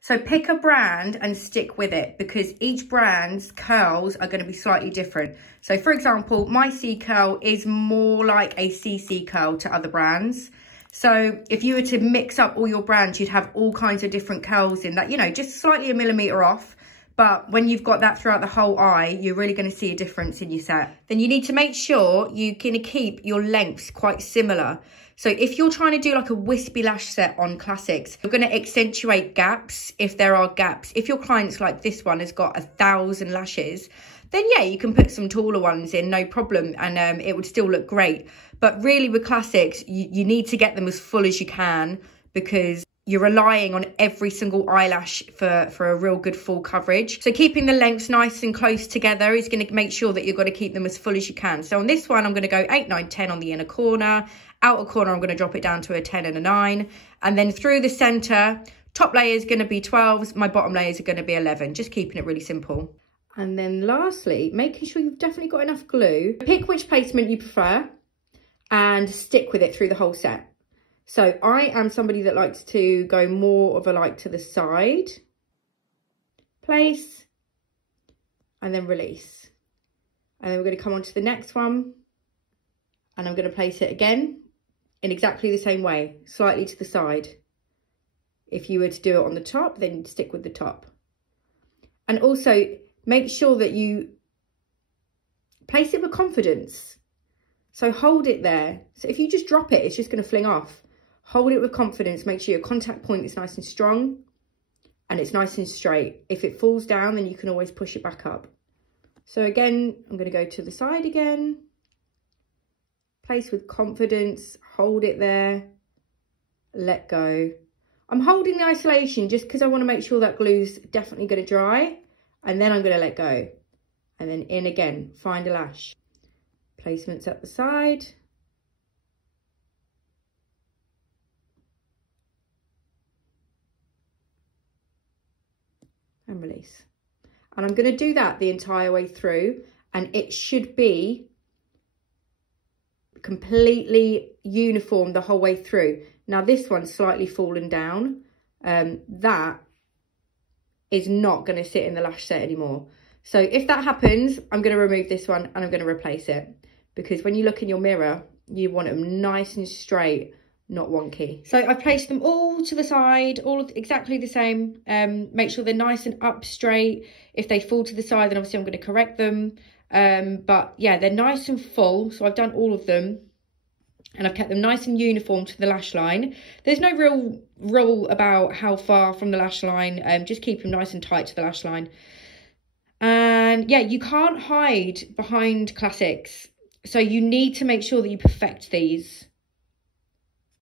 So pick a brand and stick with it, because each brand's curls are going to be slightly different. So for example, my C curl is more like a CC curl to other brands. So if you were to mix up all your brands, you'd have all kinds of different curls in that, you know, just slightly a millimetre off. But when you've got that throughout the whole eye, you're really going to see a difference in your set. Then you need to make sure you're going to keep your lengths quite similar. So if you're trying to do like a wispy lash set on classics, you're going to accentuate gaps if there are gaps. If your client's like this one has got 1,000 lashes, then yeah, you can put some taller ones in, no problem. And it would still look great. But really with classics, you need to get them as full as you can, because you're relying on every single eyelash for a real good full coverage. So keeping the lengths nice and close together is going to make sure that you've got to keep them as full as you can. So on this one, I'm going to go 8, 9, 10 on the inner corner. Outer corner, I'm going to drop it down to a 10 and a 9. And then through the centre, top layer is going to be 12s. My bottom layers are going to be 11. Just keeping it really simple. And then lastly, making sure you've definitely got enough glue. Pick which placement you prefer and stick with it through the whole set. So I am somebody that likes to go more of a like to the side, place, and then release. And then we're going to come on to the next one, and I'm going to place it again in exactly the same way, slightly to the side. If you were to do it on the top, then you'd stick with the top. And also make sure that you place it with confidence. So hold it there. So if you just drop it, it's just going to fling off. Hold it with confidence. Make sure your contact point is nice and strong and it's nice and straight. If it falls down, then you can always push it back up. So again, I'm going to go to the side again. Place with confidence. Hold it there. Let go. I'm holding the isolation just because I want to make sure that glue's definitely going to dry. And then I'm going to let go. And then in again. Find a lash. Placements at the side. And release. And I'm going to do that the entire way through, and it should be completely uniform the whole way through. Now this one's slightly fallen down. That is not going to sit in the lash set anymore. So if that happens, I'm going to remove this one and I'm going to replace it, because when you look in your mirror, you want them nice and straight, not wonky. So I've placed them all to the side, all exactly the same. Make sure they're nice and up straight. If they fall to the side, then obviously I'm going to correct them. But yeah, they're nice and full. So I've done all of them and I've kept them nice and uniform to the lash line. There's no real rule about how far from the lash line. Just keep them nice and tight to the lash line. And yeah, you can't hide behind classics. So you need to make sure that you perfect these.